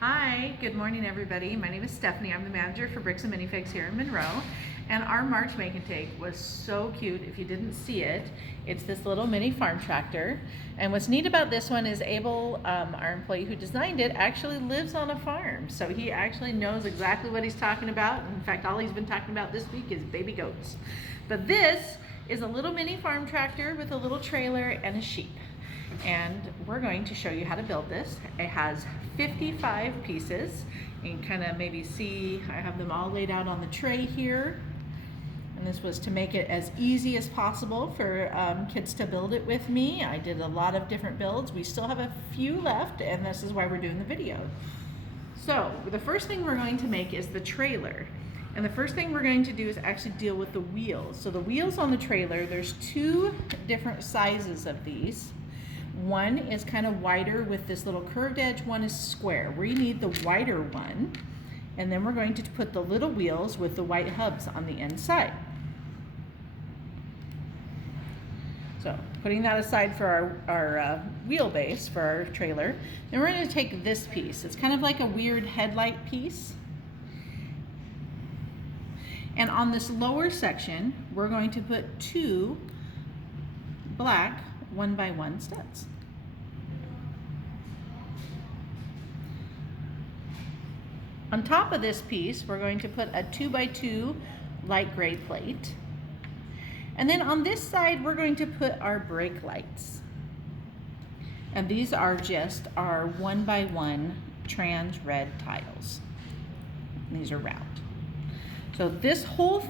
Hi, good morning everybody. My name is Stephanie. I'm the manager for Bricks and Minifigs here in Monroe. And our March make and take was so cute. If you didn't see it, it's this little mini farm tractor. And what's neat about this one is Abel, our employee who designed it, actually lives on a farm. So he actually knows exactly what he's talking about. In fact, all he's been talking about this week is baby goats. But this is a little mini farm tractor with a little trailer and a sheep. And we're going to show you how to build this. It has 55 pieces. You can kind of maybe see, I have them all laid out on the tray here. And this was to make it as easy as possible for kids to build it with me. I did a lot of different builds. We still have a few left, and this is why we're doing the video. So the first thing we're going to make is the trailer. And the first thing we're going to do is actually deal with the wheels. So the wheels on the trailer, there's two different sizes of these. One is kind of wider with this little curved edge, one is square. We need the wider one, and then we're going to put the little wheels with the white hubs on the inside. So putting that aside for our wheelbase for our trailer, then we're going to take this piece. It's kind of like a weird headlight piece. And on this lower section, we're going to put two black 1x1 studs. On top of this piece, we're going to put a 2x2 light gray plate. And then on this side, we're going to put our brake lights. And these are just our 1x1 trans red tiles. And these are round. So this whole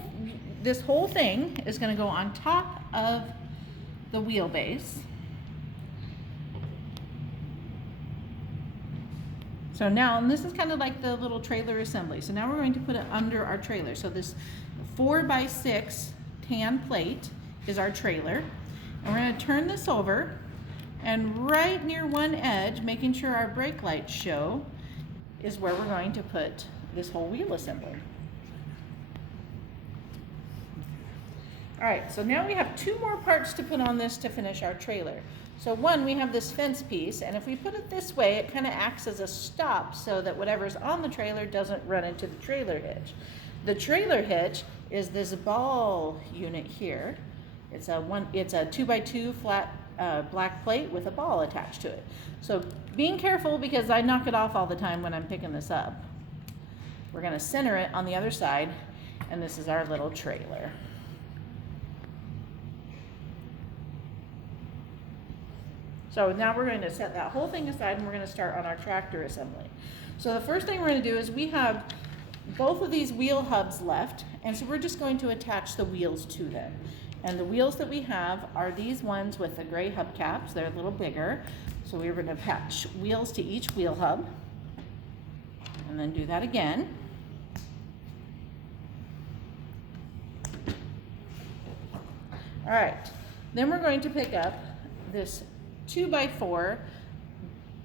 thing is going to go on top of the wheelbase. So now, and this is kind of like the little trailer assembly. So now we're going to put it under our trailer. So this 4x6 tan plate is our trailer. And we're going to turn this over, and right near one edge, making sure our brake lights show, is where we're going to put this whole wheel assembly. All right, so now we have two more parts to put on this to finish our trailer. So one, we have this fence piece, and if we put it this way, it kind of acts as a stop so that whatever's on the trailer doesn't run into the trailer hitch. The trailer hitch is this ball unit here. It's a 2x2 flat black plate with a ball attached to it. So being careful, because I knock it off all the time when I'm picking this up. We're gonna center it on the other side, and this is our little trailer. So now we're going to set that whole thing aside, and we're going to start on our tractor assembly. So the first thing we're going to do is we have both of these wheel hubs left, and so we're just going to attach the wheels to them. And the wheels that we have are these ones with the gray hubcaps. They're a little bigger. So we're going to attach wheels to each wheel hub, and then do that again. All right, then we're going to pick up this 2x4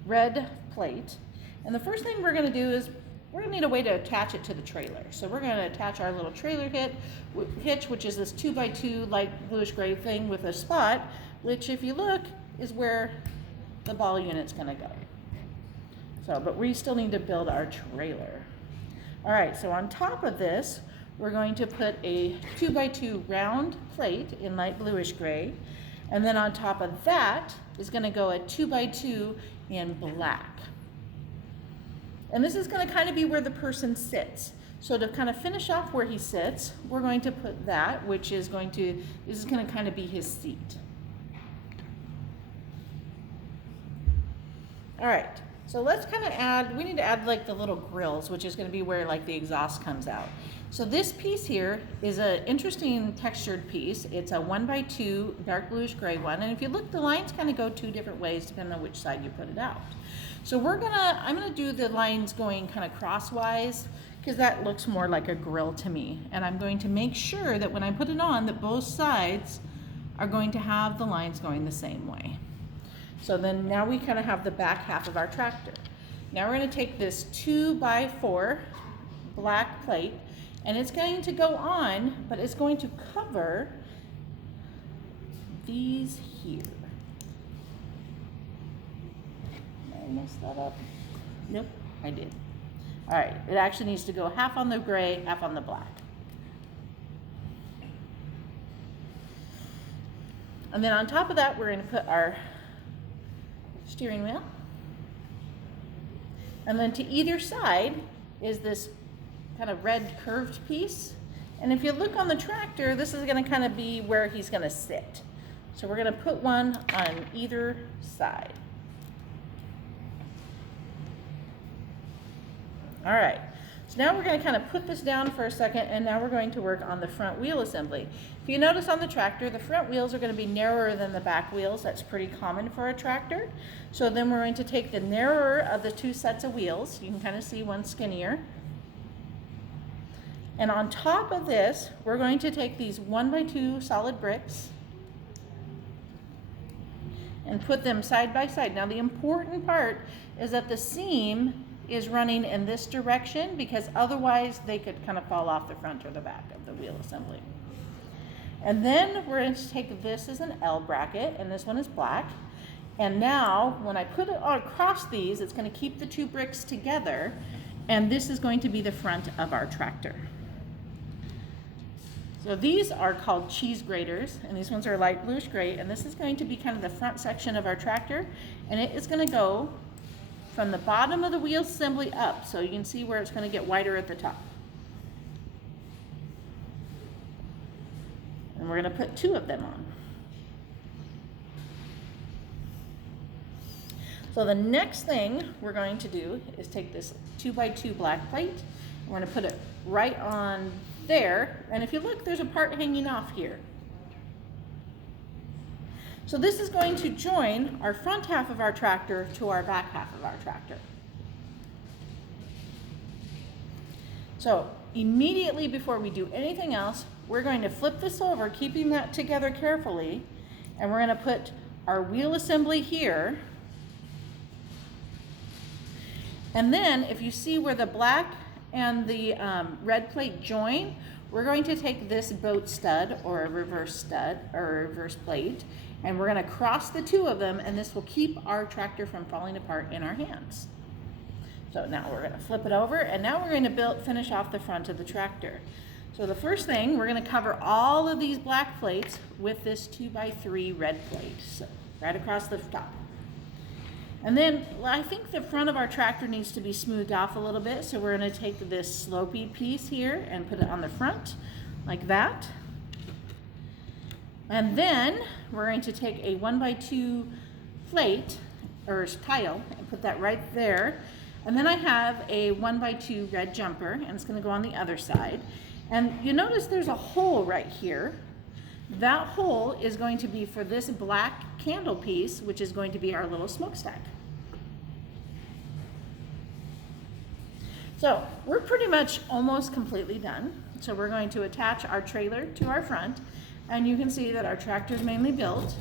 red plate, and the first thing we're going to do is we're going to need a way to attach it to the trailer. So we're going to attach our little trailer hitch, which is this 2x2 light bluish gray thing with a spot, which if you look is where the ball unit's going to go. So, but we still need to build our trailer. All right, so on top of this, we're going to put a 2x2 round plate in light bluish gray. And then on top of that is going to go a 2x2 in black. And this is going to kind of be where the person sits. So to kind of finish off where he sits, we're going to put that, which is going to, this is going to kind of be his seat. All right, so let's kind of add, we need to add like the little grills, which is going to be where like the exhaust comes out. So this piece here is an interesting textured piece. It's a 1x2 dark bluish gray one. And if you look, the lines kind of go two different ways depending on which side you put it out. So I'm gonna do the lines going kind of crosswise because that looks more like a grill to me. And I'm going to make sure that when I put it on that both sides are going to have the lines going the same way. So then now we kind of have the back half of our tractor. Now we're gonna take this 2x4 black plate, and it's going to go on, but it's going to cover these here. Did I mess that up? Nope. I did. All right, it actually needs to go half on the gray, half on the black. And then on top of that, we're going to put our steering wheel. And then to either side is this kind of red curved piece. And if you look on the tractor, this is going to kind of be where he's going to sit. So we're going to put one on either side. All right, so now we're going to kind of put this down for a second, and now we're going to work on the front wheel assembly. If you notice on the tractor, the front wheels are going to be narrower than the back wheels. That's pretty common for a tractor. So then we're going to take the narrower of the two sets of wheels. You can kind of see one skinnier. And on top of this, we're going to take these 1x2 solid bricks and put them side by side. Now the important part is that the seam is running in this direction, because otherwise they could kind of fall off the front or the back of the wheel assembly. And then we're going to take this as an L bracket, and this one is black. And now when I put it across these, it's going to keep the two bricks together, and this is going to be the front of our tractor. So these are called cheese graters, and these ones are light bluish gray, and this is going to be kind of the front section of our tractor, and it is going to go from the bottom of the wheel assembly up, so you can see where it's going to get wider at the top. And we're going to put two of them on. So the next thing we're going to do is take this 2x2 black plate. We're going to put it right on there, and if you look, there's a part hanging off here. So this is going to join our front half of our tractor to our back half of our tractor. So immediately before we do anything else, we're going to flip this over, keeping that together carefully, and we're going to put our wheel assembly here. And then if you see where the black and the red plate join, we're going to take this boat stud or a reverse stud or a reverse plate, and we're going to cross the two of them, and this will keep our tractor from falling apart in our hands. So now we're going to flip it over, and now we're going to finish off the front of the tractor. So the first thing, we're going to cover all of these black plates with this 2x3 red plate, so right across the top. And then I think the front of our tractor needs to be smoothed off a little bit, so we're going to take this slopey piece here and put it on the front like that. And then we're going to take a 1x2 plate or tile and put that right there. And then I have a 1x2 red jumper, and it's going to go on the other side. And you notice there's a hole right here. That hole is going to be for this black candle piece, which is going to be our little smokestack. So we're pretty much almost completely done. So we're going to attach our trailer to our front, and you can see that our tractor is mainly built,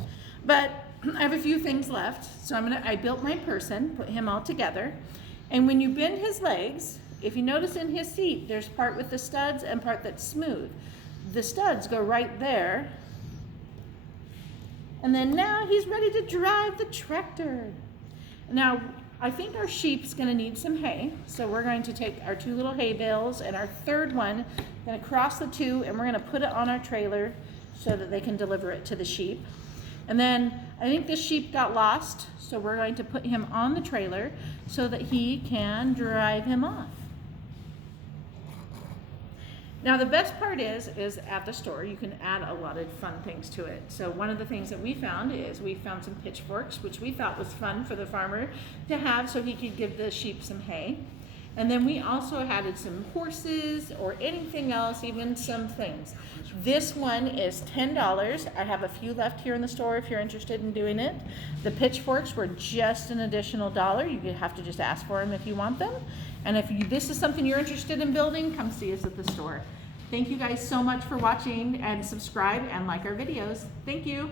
but I have a few things left. So I built my person, put him all together, and when you bend his legs, if you notice in his seat, there's part with the studs and part that's smooth. The studs go right there, and then now he's ready to drive the tractor. Now, I think our sheep's gonna need some hay, so we're going to take our two little hay bales, and our third one, gonna cross the two, and we're gonna put it on our trailer so that they can deliver it to the sheep. And then I think the sheep got lost, so we're going to put him on the trailer so that he can drive him off. Now the best part is at the store you can add a lot of fun things to it. So one of the things that we found is we found some pitchforks, which we thought was fun for the farmer to have so he could give the sheep some hay. And then we also added some horses or anything else, even some things. This one is $10. I have a few left here in the store if you're interested in doing it. The pitchforks were just an additional $1. You have to just ask for them if you want them. And if this is something you're interested in building, come see us at the store. Thank you guys so much for watching, and subscribe and like our videos. Thank you.